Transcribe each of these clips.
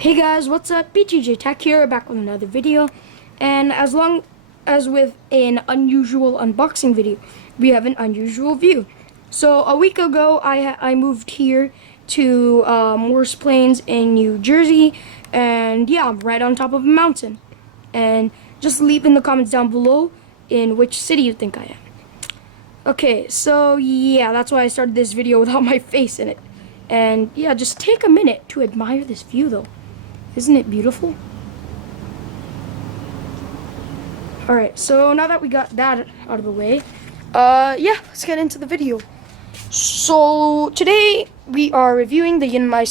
Hey guys, what's up? BTJ Tech here, back with another video. And as long as with an unusual unboxing video, we have an unusual view. So a week ago, I moved here to Morris Plains in New Jersey, and yeah, I'm right on top of a mountain. And just leave in the comments down below in which city you think I am. Okay, so yeah, that's why I started this video without my face in it. And yeah, just take a minute to admire this view though. Isn't it beautiful? Alright, so now that we got that out of the way, yeah, let's get into the video. So today we are reviewing the Yunmai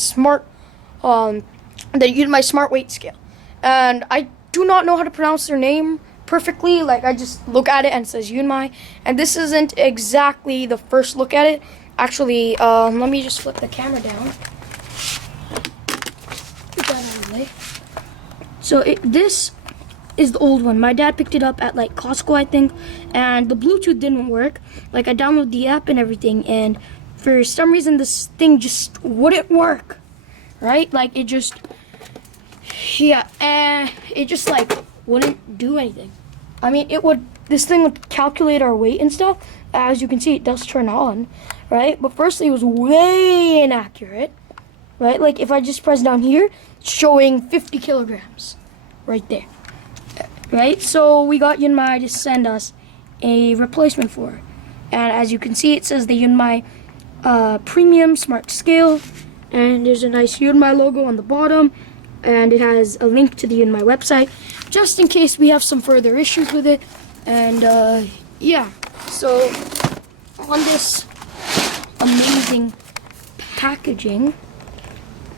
Smart Weight Scale. And I do not know how to pronounce their name perfectly. Like, I just look at it and it says Yunmai. And this isn't exactly the first look at it. Actually, let me just flip the camera down. So this is the old one. My dad picked it up at like Costco, I think, and the Bluetooth didn't work. Like, I downloaded the app and everything, and for some reason this thing just wouldn't work, right? Like, it just, yeah, and it just like wouldn't do anything. I mean, this thing would calculate our weight and stuff. As you can see, it does turn on, right? But firstly, it was way inaccurate, right? Like, if I just press down here, it's showing 50 kilograms right there, right? So we got Yunmai to send us a replacement for it. And as you can see, it says the Yunmai Premium Smart Scale, and there's a nice Yunmai logo on the bottom, and it has a link to the Yunmai website, just in case we have some further issues with it. And yeah, so on this amazing packaging,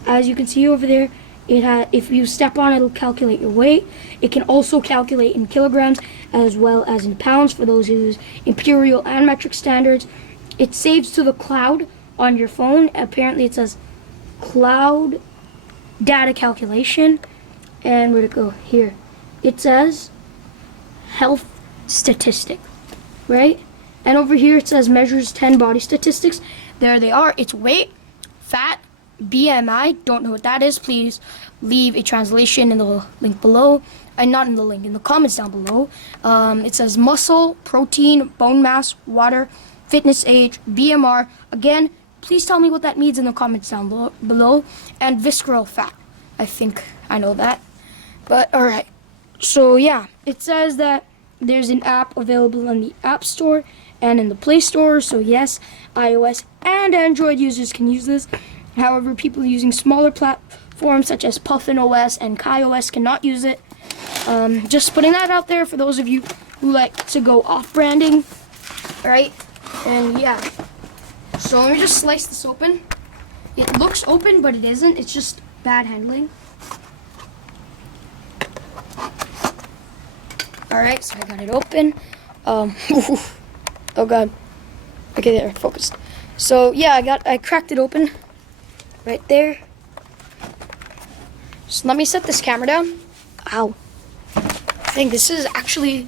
as you can see over there, if you step on it, it'll calculate your weight. It can also calculate in kilograms as well as in pounds for those who use imperial and metric standards. It saves to the cloud on your phone. Apparently it says cloud data calculation. And where'd it go? Here. It says health statistic, right? And over here it says measures 10 body statistics. There they are. It's weight, fat, BMI, don't know what that is. Please leave a translation in the link below, and not in the link, in the comments down below. It says muscle, protein, bone mass, water, fitness age, BMR. Again, please tell me what that means in the comments down below. And visceral fat. I think I know that. But alright. So yeah, it says that there's an app available in the App Store and in the Play Store. So yes, iOS and Android users can use this. However, people using smaller platforms such as Puffin OS and Kai OS cannot use it. Just putting that out there for those of you who like to go off-branding, right? And yeah, so let me just slice this open. It looks open, but it isn't. It's just bad handling. Alright, so I got it open. Oh god. Okay, there, focused. So yeah, I cracked it open. Right there. Just let me set this camera down. Ow. I think this is actually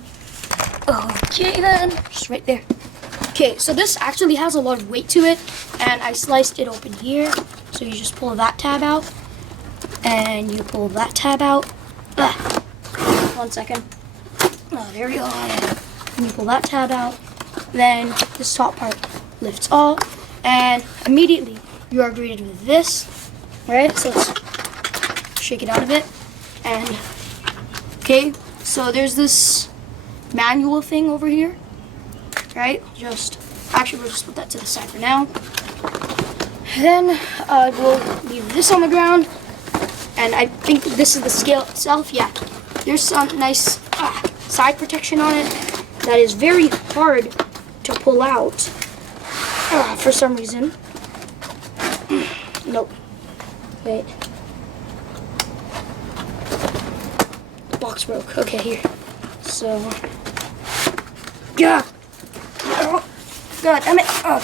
okay then. Just right there. Okay, so this actually has a lot of weight to it, and I sliced it open here. So you just pull that tab out, and you pull that tab out. 1 second. Oh, there we go. And you pull that tab out. Then this top part lifts off, and immediately you are greeted with this, right? So let's shake it out of it. And okay, so there's this manual thing over here, right? Actually, we'll just put that to the side for now. Then we'll leave this on the ground, and I think this is the scale itself. Yeah, there's some nice side protection on it that is very hard to pull out for some reason. Nope. Wait. The box broke. Okay, here. So. Yeah. Oh, God damn it. Oh.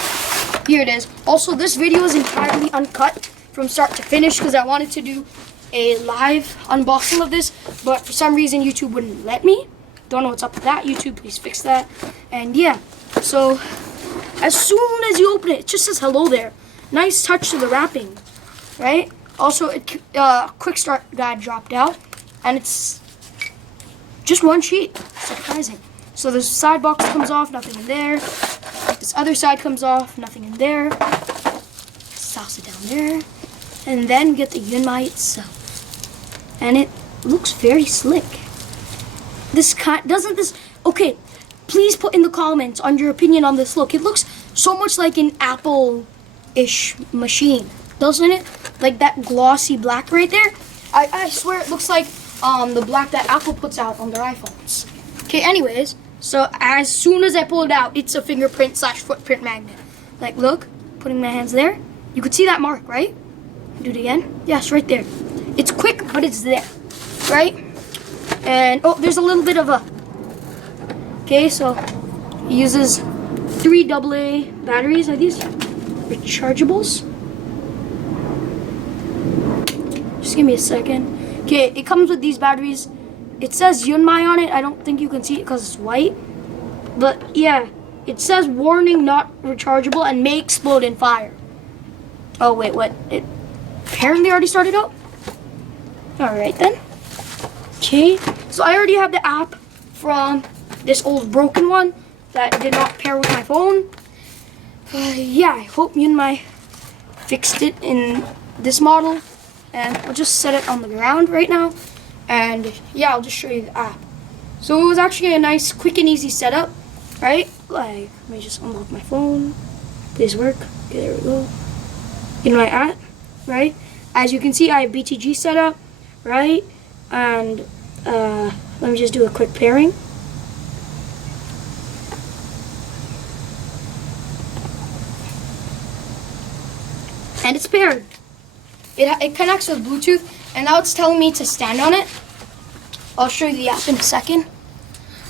Here it is. Also, this video is entirely uncut from start to finish because I wanted to do a live unboxing of this, but for some reason YouTube wouldn't let me. Don't know what's up with that. YouTube, please fix that. And yeah. So, as soon as you open it, it just says hello there. Nice touch to the wrapping, right? Also, quick start guide dropped out, and it's just one sheet. Surprising. So the side box comes off, nothing in there. This other side comes off, nothing in there. Toss it down there, and then we get the Yunmai itself, and it looks very slick. Okay, please put in the comments on your opinion on this look. It looks so much like an Apple-ish machine, doesn't it? Like that glossy black right there. I swear it looks like the black that Apple puts out on their iPhones. Okay, anyways, so as soon as I pull it out, it's a fingerprint / footprint magnet. Like, look, putting my hands there. You could see that mark, right? Do it again. Yes, right there. It's quick, but it's there, right? And, oh, there's a little bit of a... Okay, so it uses 3 AA batteries. Are these rechargeables? Just give me a second. Okay, it comes with these batteries. It says Yunmai on it. I don't think you can see it because it's white. But, yeah, it says warning, not rechargeable, and may explode in fire. Oh, wait, what? It apparently already started up? Alright then. Okay, so I already have the app from this old broken one that did not pair with my phone. Yeah, I hope Yunmai fixed it in this model. And I'll just set it on the ground right now. And yeah, I'll just show you the app. So it was actually a nice, quick and easy setup, right? Like, let me just unlock my phone. Please work. Okay, there we go. In my app, right? As you can see, I have BTG set up, right? And let me just do a quick pairing. And it's paired. It connects with Bluetooth, and now it's telling me to stand on it. I'll show you the app in a second.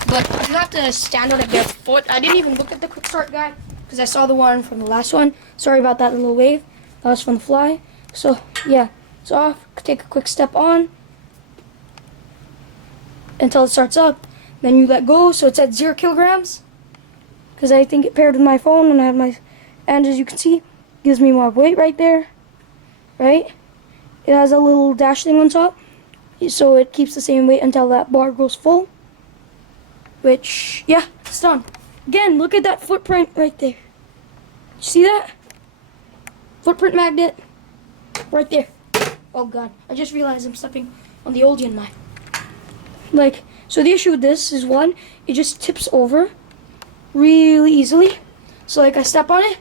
But you have to stand on it barefoot. I didn't even look at the quick start guide because I saw the one from the last one. Sorry about that little wave. That was from the fly. So yeah, it's off. Take a quick step on until it starts up. Then you let go, so it's at 0 kilograms. Because I think it paired with my phone, and I have my, and as you can see, gives me more weight right there. Right? It has a little dash thing on top, so it keeps the same weight until that bar goes full. Which, yeah, it's done. Again, look at that footprint right there. You see that? Footprint magnet right there. Oh god, I just realized I'm stepping on the old Yunmai. Like, so the issue with this is, one, it just tips over really easily. So like I step on it,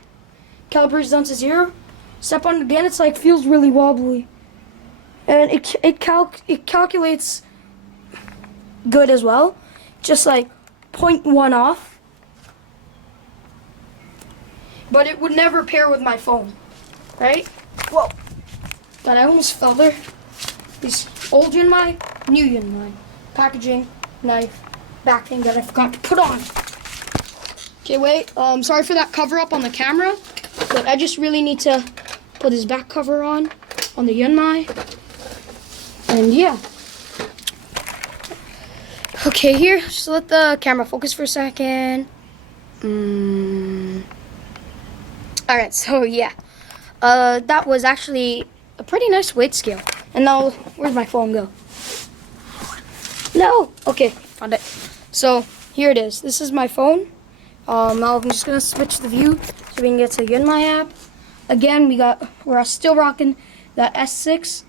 caliper is down to 0. Step on it again, it's like feels really wobbly. And it calculates good as well. Just like 0.1 off. But it would never pair with my phone. Right? Whoa. God, I almost fell there. These old Yunmai, new Yunmai. Packaging, knife, back thing that I forgot to put on. Okay, wait. Sorry for that cover up on the camera. But I just really need to put this back cover on the Yunmai. And yeah. Okay, here, just let the camera focus for a second. Alright, so yeah. That was actually a pretty nice weight scale. And now, where'd my phone go? No! Okay, found it. So, here it is. This is my phone. Now I'm just gonna switch the view so we can get to the Yunmai app. Again, we're still rocking that S6.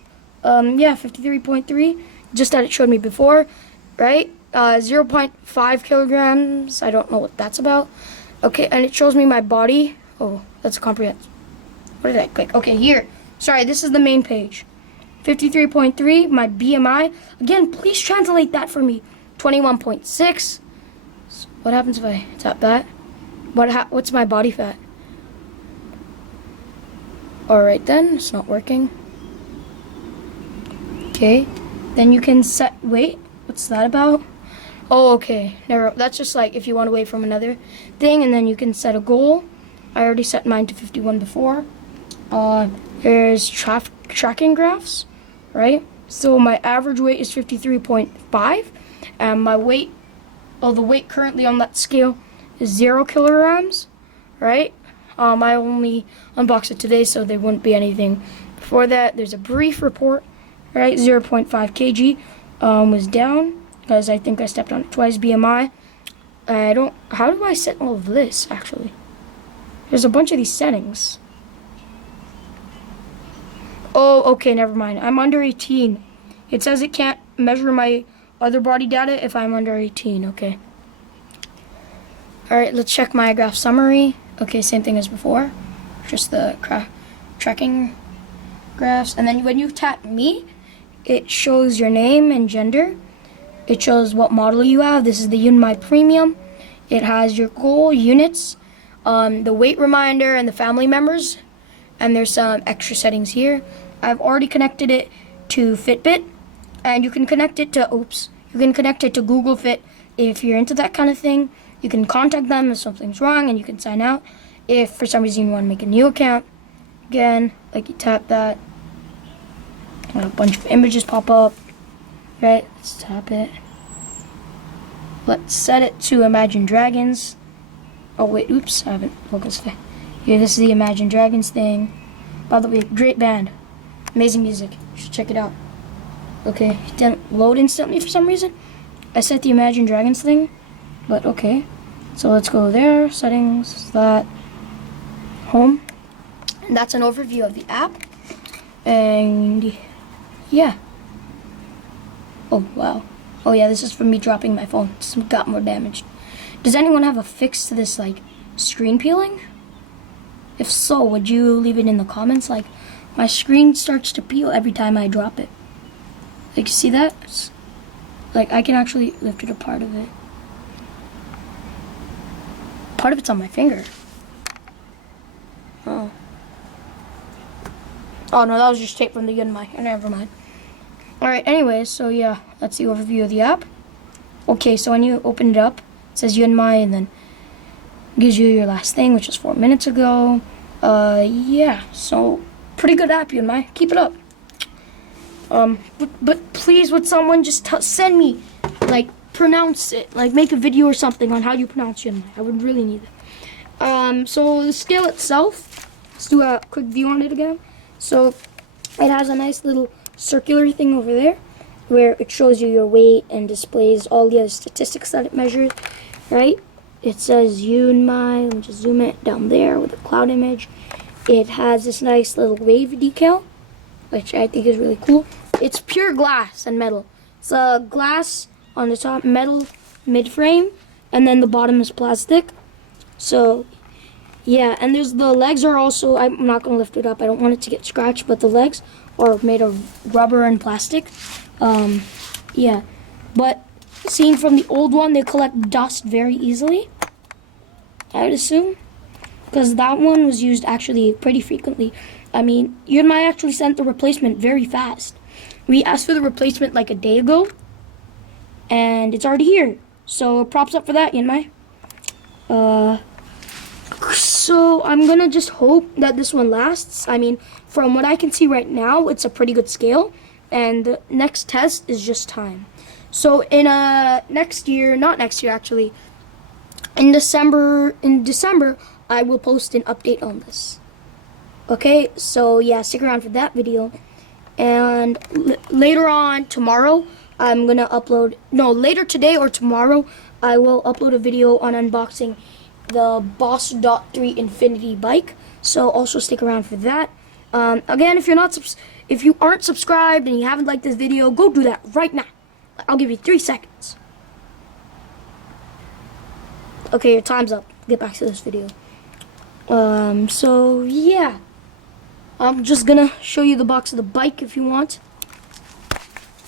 Yeah, 53.3. Just that it showed me before, right? 0.5 kilograms. I don't know what that's about. Okay, and it shows me my body. Oh, that's a comprehensive. What did I click? Okay, here. Sorry, this is the main page. 53.3, my BMI. Again, please translate that for me. 21.6. What happens if I tap that? What's my body fat? Alright then, it's not working. Okay, then you can set weight. What's that about? Oh, okay. That's just like if you want to wait from another thing, and then you can set a goal. I already set mine to 51 before. There's tracking graphs, right? So my average weight is 53.5, and my weight, the weight currently on that scale is 0 kilograms, right? I only unboxed it today, so there wouldn't be anything Before that, there's a brief report, right? 0.5 kg was down because I think I stepped on it twice. BMI. How do I set all of this, actually? There's a bunch of these settings. Oh, okay, never mind. I'm under 18. It says it can't measure my other body data if I'm under 18, okay. Alright, let's check my graph summary. Okay, same thing as before. Just the tracking graphs. And then when you tap me, it shows your name and gender. It shows what model you have. This is the Yunmai Premium. It has your goal, units, the weight reminder, and the family members. And there's some extra settings here. I've already connected it to Fitbit. And you can connect it to, you can connect it to Google Fit if you're into that kind of thing. You can contact them if something's wrong and you can sign out. If for some reason you want to make a new account, again, like you tap that, and a bunch of images pop up, right? Let's tap it. Let's set it to Imagine Dragons. Oh wait, oops, I haven't focused. Here, this is the Imagine Dragons thing. By the way, great band, amazing music. You should check it out. Okay, it didn't load instantly for some reason. I set the Imagine Dragons thing, but okay. So let's go there, settings, that, home. And that's an overview of the app. And yeah. Oh, wow. Oh yeah, this is from me dropping my phone. It's got more damaged. Does anyone have a fix to this, like, screen peeling? If so, would you leave it in the comments? Like, my screen starts to peel every time I drop it. Like, you see that? Like, I can actually lift it apart of it. Part of it's on my finger. Oh. Oh no, that was just tape from the Yunmai. Never mind. Alright, anyways, so yeah, that's the overview of the app. Okay, so when you open it up, it says Yunmai and then gives you your last thing, which was 4 minutes ago. Yeah, so pretty good app, Yunmai. Keep it up. But please, would someone just send me, like, pronounce it, like make a video or something on how you pronounce Yunmai. I would really need it. So the scale itself, let's do a quick view on it again. So it has a nice little circular thing over there where it shows you your weight and displays all the other statistics that it measures, right? It says Yunmai. Let me just zoom it down there with a cloud image. It has this nice little wave decal, which I think is really cool. It's pure glass and metal. It's a glass on the top, metal mid-frame, and then the bottom is plastic. So yeah, and there's the legs are also, I'm not going to lift it up, I don't want it to get scratched, but the legs are made of rubber and plastic. Yeah, but seeing from the old one, they collect dust very easily, I would assume, because that one was used actually pretty frequently. I mean, Yunmai actually sent the replacement very fast. We asked for the replacement like a day ago, and it's already here. So props up for that, Yunmai. So I'm gonna just hope that this one lasts. I mean, from what I can see right now, it's a pretty good scale, and the next test is just time. So in next year, not next year actually, in December, I will post an update on this. Okay, so yeah, stick around for that video. And later on tomorrow, I'm gonna upload, no, later today or tomorrow, I will upload a video on unboxing the Boss Dot 3 Infinity bike. So also stick around for that. Again, if you aren't subscribed and you haven't liked this video, go do that right now. I'll give you 3 seconds. Okay, your time's up. Get back to this video. So yeah, I'm just gonna show you the box of the bike if you want.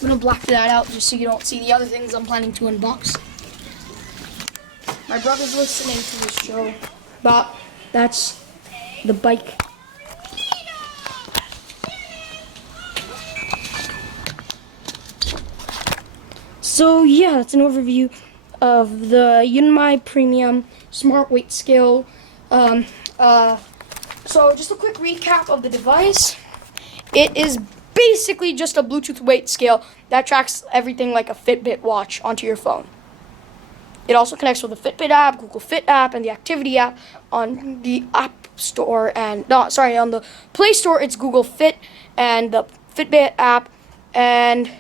I'm gonna block that out just so you don't see the other things I'm planning to unbox. My brother's listening to this show, but that's the bike. So yeah, that's an overview of the Yunmai Premium Smart Weight Scale. So just a quick recap of the device. It is basically just a Bluetooth weight scale that tracks everything like a Fitbit watch onto your phone. It also connects with the Fitbit app, Google Fit app, and the Activity app on the App Store. And no, sorry, on the Play Store, it's Google Fit and the Fitbit app. And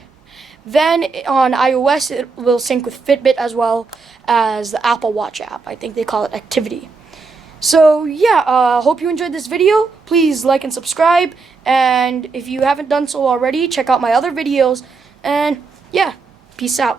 then on iOS, it will sync with Fitbit as well as the Apple Watch app. I think they call it Activity. So yeah, hope you enjoyed this video. Please like and subscribe. And if you haven't done so already, check out my other videos. And yeah, peace out.